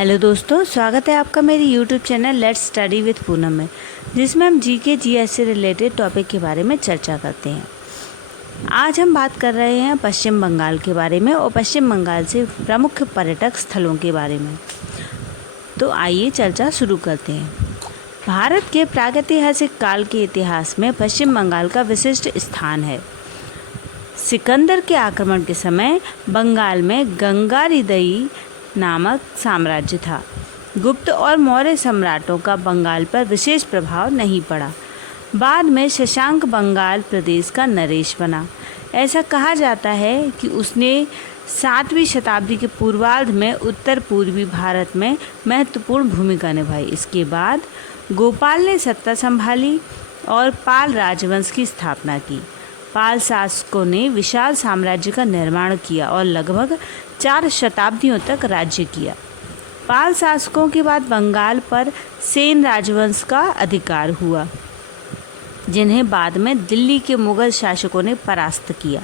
Hello दोस्तों, स्वागत है आपका मेरे YouTube channel let's study with Poonam में, जिसमें हम जीके जीएस से रिलेटेड टॉपिक के बारे में चर्चा करते हैं। आज हम बात कर रहे हैं पश्चिम बंगाल के बारे में और पश्चिम बंगाल से प्रमुख पर्यटक स्थलों के बारे में। तो आइए चर्चा शुरू करते हैं। भारत के प्रागैतिहासिक काल के इतिहास में पश्चिम बंगाल का विशिष्ट स्थान है। सिकंदर के आक्रमण के समय बंगाल में गंगारिदई नामक साम्राज्य था। गुप्त और मौर्य सम्राटों का बंगाल पर विशेष प्रभाव नहीं पड़ा। बाद में शशांक बंगाल प्रदेश का नरेश बना। ऐसा कहा जाता है कि उसने 7वीं शताब्दी के पूर्वार्ध में उत्तर पूर्वी भारत में महत्वपूर्ण भूमिका निभाई। इसके बाद गोपाल ने सत्ता संभाली और पाल राजवंश की स्थापना की। पाल शासकों ने विशाल साम्राज्य का निर्माण किया और लगभग 4 शताब्दियों तक राज्य किया। पाल शासकों के बाद बंगाल पर सेन राजवंश का अधिकार हुआ, जिन्हें बाद में दिल्ली के मुगल शासकों ने परास्त किया।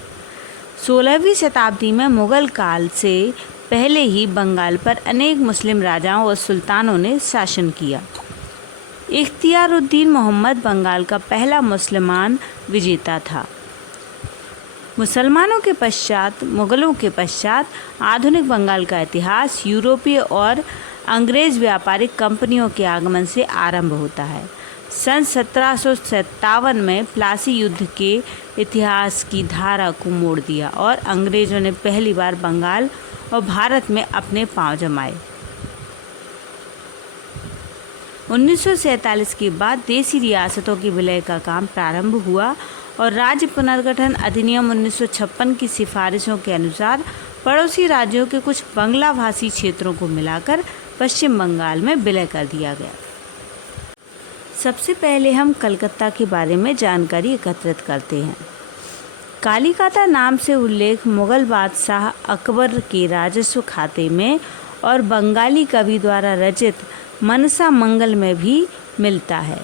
16वीं शताब्दी में मुगल काल से पहले ही बंगाल पर अनेक मुस्लिम राजाओं और सुल्तानों ने शासन किया। इख्तियारुद्दीन मोहम्मद बंगाल का पहला मुसलमान विजेता था। मुसलमानों के पश्चात मुगलों के पश्चात आधुनिक बंगाल का इतिहास यूरोपीय और अंग्रेज व्यापारिक कंपनियों के आगमन से आरंभ होता है। सन 1757 में प्लासी युद्ध के इतिहास की धारा को मोड़ दिया और अंग्रेजों ने पहली बार बंगाल और भारत में अपने पांव जमाए। 1947 के बाद देसी रियासतों की विलय का काम प्रारंभ हुआ और राज्य पुनर्गठन अधिनियम 1956 की सिफारिशों के अनुसार पड़ोसी राज्यों के कुछ बंगला भाषी क्षेत्रों को मिलाकर पश्चिम बंगाल में विलय कर दिया गया। सबसे पहले हम कलकत्ता के बारे में जानकारी एकत्रित करते हैं। कालिकाता नाम से उल्लेख मुगल बादशाह अकबर के राजस्व खाते में और बंगाली कवि द्वारा रचित मनसा मंगल में भी मिलता है।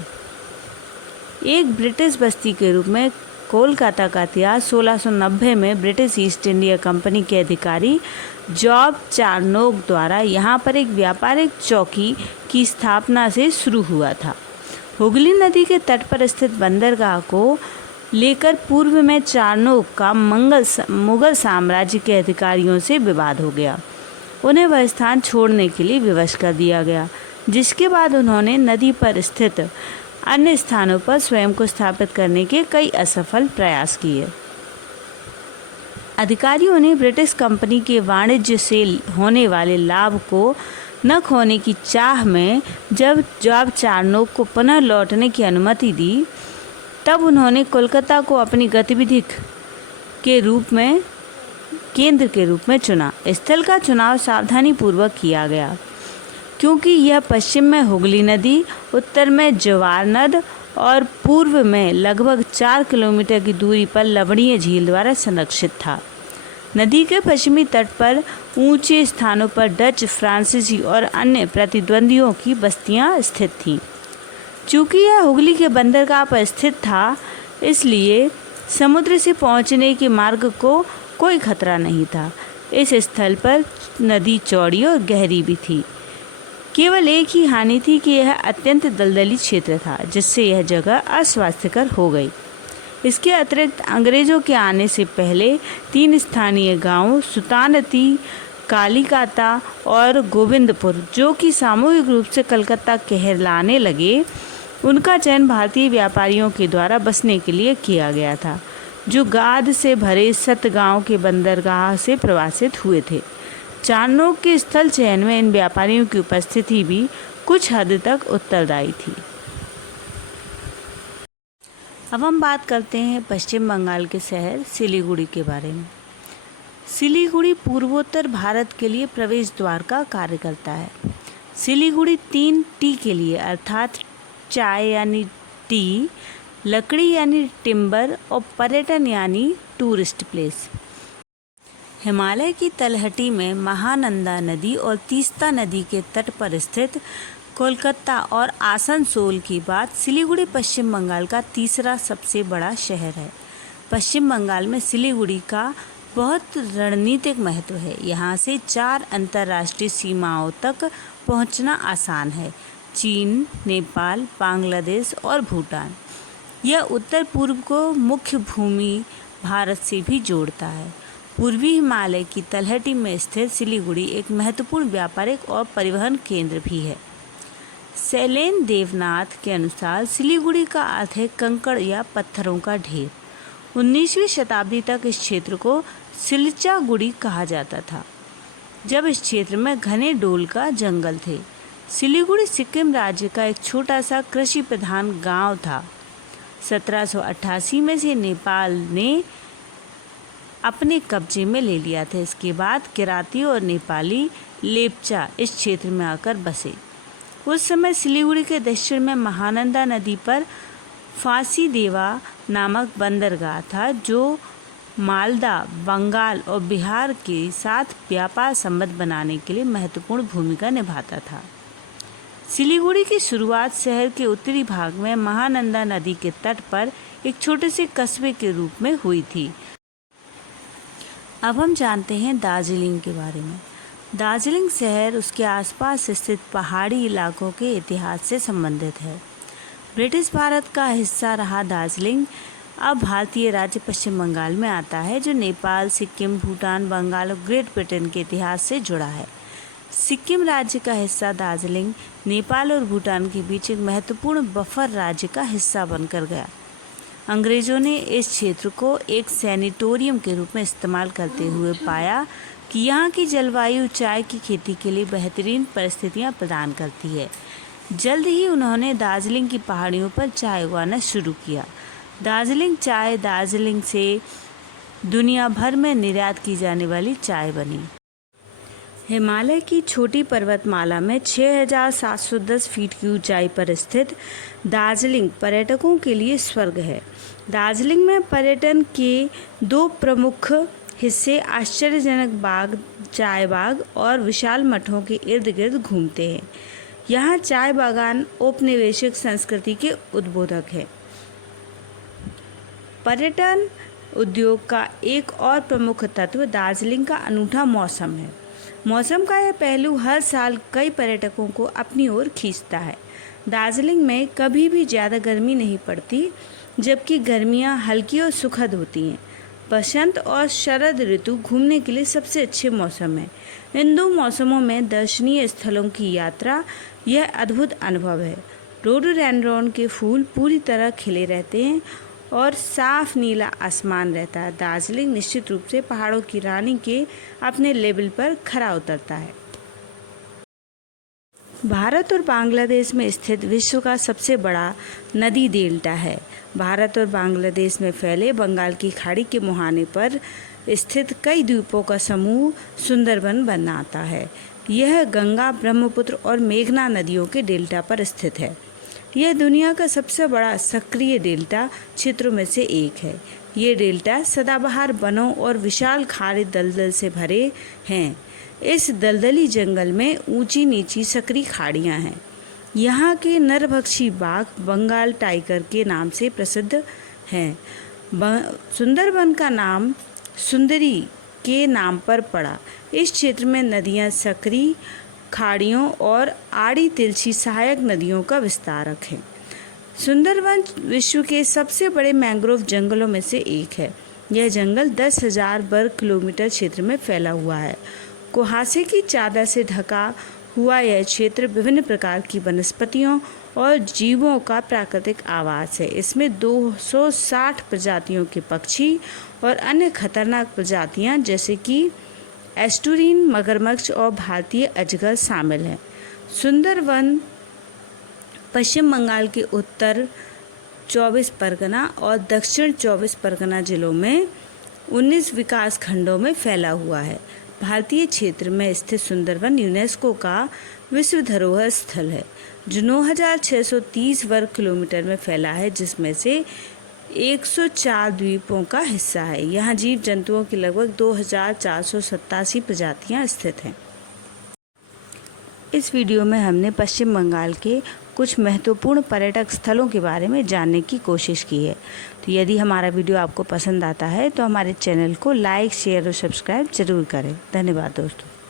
एक ब्रिटिश बस्ती के रूप में कोलकाता का इतिहास 1690 में ब्रिटिश ईस्ट इंडिया कंपनी के अधिकारी जॉब चार्नोक द्वारा यहाँ पर एक व्यापारिक चौकी की स्थापना से शुरू हुआ था। हुगली नदी के तट पर स्थित बंदरगाह को लेकर पूर्व में चार्नोक का मुगल साम्राज्य के अधिकारियों से विवाद हो गया। उन्हें वह स्थान छोड़ने के लिए विवश कर दिया गया, जिसके बाद उन्होंने नदी पर स्थित अन्य स्थानों पर स्वयं को स्थापित करने के कई असफल प्रयास किए। अधिकारियों ने ब्रिटिश कंपनी के वाणिज्य से होने वाले लाभ को न खोने की चाह में जब जॉब चार्नोक को पुनः लौटने की अनुमति दी, तब उन्होंने कोलकाता को अपनी गतिविधि के केंद्र के रूप में चुना। स्थल का चुनाव सावधानीपूर्वक किया गया, क्योंकि यह पश्चिम में हुगली नदी, उत्तर में जवार नद और पूर्व में लगभग 4 किलोमीटर की दूरी पर लवणीय झील द्वारा संरक्षित था। नदी के पश्चिमी तट पर ऊंचे स्थानों पर डच, फ्रांसीसी और अन्य प्रतिद्वंदियों की बस्तियां स्थित थीं। चूँकि यह हुगली के बंदरगाह पर स्थित था, इसलिए समुद्र से पहुंचने के मार्ग को कोई खतरा नहीं था। इस स्थल पर नदी चौड़ी और गहरी भी थी। केवल एक ही हानि थी कि यह अत्यंत दलदली क्षेत्र था, जिससे यह जगह अस्वास्थ्यकर हो गई। इसके अतिरिक्त अंग्रेजों के आने से पहले 3 स्थानीय गांवों सुतानती, कालिकाता और गोविंदपुर, जो कि सामूहिक रूप से कलकत्ता कहलाने लगे, उनका चयन भारतीय व्यापारियों के द्वारा बसने के लिए किया गया था, जो गाद से भरे सतगांव के बंदरगाह से प्रवासित हुए थे। चार्नोक के स्थल चयन में इन व्यापारियों की उपस्थिति भी कुछ हद तक उत्तरदायी थी। अब हम बात करते हैं पश्चिम बंगाल के शहर सिलीगुड़ी के बारे में। सिलीगुड़ी पूर्वोत्तर भारत के लिए प्रवेश द्वार का कार्य करता है। सिलीगुड़ी 3 टी के लिए, अर्थात चाय यानी टी, लकड़ी यानी टिम्बर और पर्यटन यानी टूरिस्ट प्लेस। हिमालय की तलहटी में महानंदा नदी और तीस्ता नदी के तट पर स्थित कोलकाता और आसनसोल के बाद सिलीगुड़ी पश्चिम बंगाल का तीसरा सबसे बड़ा शहर है। पश्चिम बंगाल में सिलीगुड़ी का बहुत रणनीतिक महत्व है। यहाँ से 4 अंतर्राष्ट्रीय सीमाओं तक पहुँचना आसान है: चीन, नेपाल, बांग्लादेश और भूटान। यह उत्तर पूर्व को मुख्य भूमि भारत से भी जोड़ता है। पूर्वी हिमालय की तलहटी में स्थित सिलीगुड़ी एक महत्वपूर्ण व्यापारिक और परिवहन केंद्र भी है। शैलेन देवनाथ के अनुसार सिलीगुड़ी का अर्थ है कंकड़ या पत्थरों का ढेर। 19वीं शताब्दी तक इस क्षेत्र को सिलचागुड़ी कहा जाता था, जब इस क्षेत्र में घने डोल का जंगल थे। सिलीगुड़ी सिक्किम राज्य का एक छोटा सा कृषि प्रधान गांव था। 1788 में से नेपाल ने अपने कब्जे में ले लिया था। इसके बाद किराती और नेपाली लेप्चा इस क्षेत्र में आकर बसे। उस समय सिलीगुड़ी के दक्षिण में महानंदा नदी पर फांसीदेवा नामक बंदरगाह था, जो मालदा, बंगाल और बिहार के साथ व्यापार संबंध बनाने के लिए महत्वपूर्ण भूमिका निभाता था। सिलीगुड़ी की शुरुआत शहर के उत्तरी भाग में महानंदा नदी के तट पर एक छोटे से कस्बे के रूप में हुई थी। अब हम जानते हैं दार्जिलिंग के बारे में। दार्जिलिंग शहर उसके आसपास स्थित पहाड़ी इलाकों के इतिहास से संबंधित है। ब्रिटिश भारत का हिस्सा रहा दार्जिलिंग अब भारतीय राज्य पश्चिम बंगाल में आता है, जो नेपाल, सिक्किम, भूटान, बंगाल और ग्रेट ब्रिटेन के इतिहास से जुड़ा है। सिक्किम राज्य का हिस्सा दार्जिलिंग नेपाल और भूटान के बीच एक महत्वपूर्ण बफर राज्य का हिस्सा बनकर गया। अंग्रेजों ने इस क्षेत्र को एक सैनिटोरियम के रूप में इस्तेमाल करते हुए पाया कि यहाँ की जलवायु चाय की खेती के लिए बेहतरीन परिस्थितियाँ प्रदान करती है। जल्द ही उन्होंने दार्जिलिंग की पहाड़ियों पर चाय उगाना शुरू किया। दार्जिलिंग चाय दार्जिलिंग से दुनिया भर में निर्यात की जाने वाली चाय बनी। हिमालय की छोटी पर्वतमाला में 6,710 फीट की ऊंचाई पर स्थित दार्जिलिंग पर्यटकों के लिए स्वर्ग है। दार्जिलिंग में पर्यटन के 2 प्रमुख हिस्से आश्चर्यजनक बाग, चाय बाग और विशाल मठों के इर्द गिर्द घूमते हैं। यहाँ चाय बागान औपनिवेशिक संस्कृति के उद्बोधक है। पर्यटन उद्योग का एक और प्रमुख तत्व दार्जिलिंग का अनूठा मौसम है। मौसम का यह पहलू हर साल कई पर्यटकों को अपनी ओर खींचता है। दार्जिलिंग में कभी भी ज़्यादा गर्मी नहीं पड़ती, जबकि गर्मियाँ हल्की और सुखद होती हैं। बसंत और शरद ऋतु घूमने के लिए सबसे अच्छे मौसम हैं। इन 2 मौसमों में दर्शनीय स्थलों की यात्रा यह अद्भुत अनुभव है। रोडोडेंड्रॉन के फूल पूरी तरह खिले रहते हैं और साफ नीला आसमान रहता है। दार्जिलिंग निश्चित रूप से पहाड़ों की रानी के अपने लेवल पर खरा उतरता है। भारत और बांग्लादेश में स्थित विश्व का सबसे बड़ा नदी डेल्टा है। भारत और बांग्लादेश में फैले बंगाल की खाड़ी के मुहाने पर स्थित कई द्वीपों का समूह सुंदरबन बनाता है। यह गंगा, ब्रह्मपुत्र और मेघना नदियों के डेल्टा पर स्थित है। यह दुनिया का सबसे बड़ा सक्रिय डेल्टा क्षेत्रों में से एक है। ये डेल्टा सदाबहार वनों और विशाल खारे दलदल से भरे हैं। इस दलदली जंगल में ऊंची नीची सकरी खाड़ियाँ हैं। यहाँ के नरभक्षी बाघ बंगाल टाइगर के नाम से प्रसिद्ध हैं। सुंदरबन का नाम सुंदरी के नाम पर पड़ा। इस क्षेत्र में नदियाँ सकरी खाड़ियों और आड़ी तिरछी सहायक नदियों का विस्तारक है। सुंदरबन विश्व के सबसे बड़े मैंग्रोव जंगलों में से एक है। यह जंगल 10,000 वर्ग किलोमीटर क्षेत्र में फैला हुआ है। कुहासे की चादर से ढका हुआ यह क्षेत्र विभिन्न प्रकार की वनस्पतियों और जीवों का प्राकृतिक आवास है। इसमें 260 प्रजातियों के पक्षी और अन्य खतरनाक प्रजातियां जैसे कि एस्टुरिन, मगरमच्छ और भारतीय अजगर शामिल हैं। सुंदरवन पश्चिम बंगाल के उत्तर 24 परगना और दक्षिण 24 परगना जिलों में 19 विकास खंडों में फैला हुआ है। भारतीय क्षेत्र में स्थित सुंदरवन यूनेस्को का विश्व धरोहर स्थल है, जो 9,630 वर्ग किलोमीटर में फैला है, जिसमें से 104 द्वीपों का हिस्सा है। यहाँ जीव जंतुओं की लगभग 2,487 प्रजातियाँ स्थित हैं। इस वीडियो में हमने पश्चिम बंगाल के कुछ महत्वपूर्ण पर्यटक स्थलों के बारे में जानने की कोशिश की है। तो यदि हमारा वीडियो आपको पसंद आता है तो हमारे चैनल को लाइक, शेयर और सब्सक्राइब ज़रूर करें। धन्यवाद दोस्तों।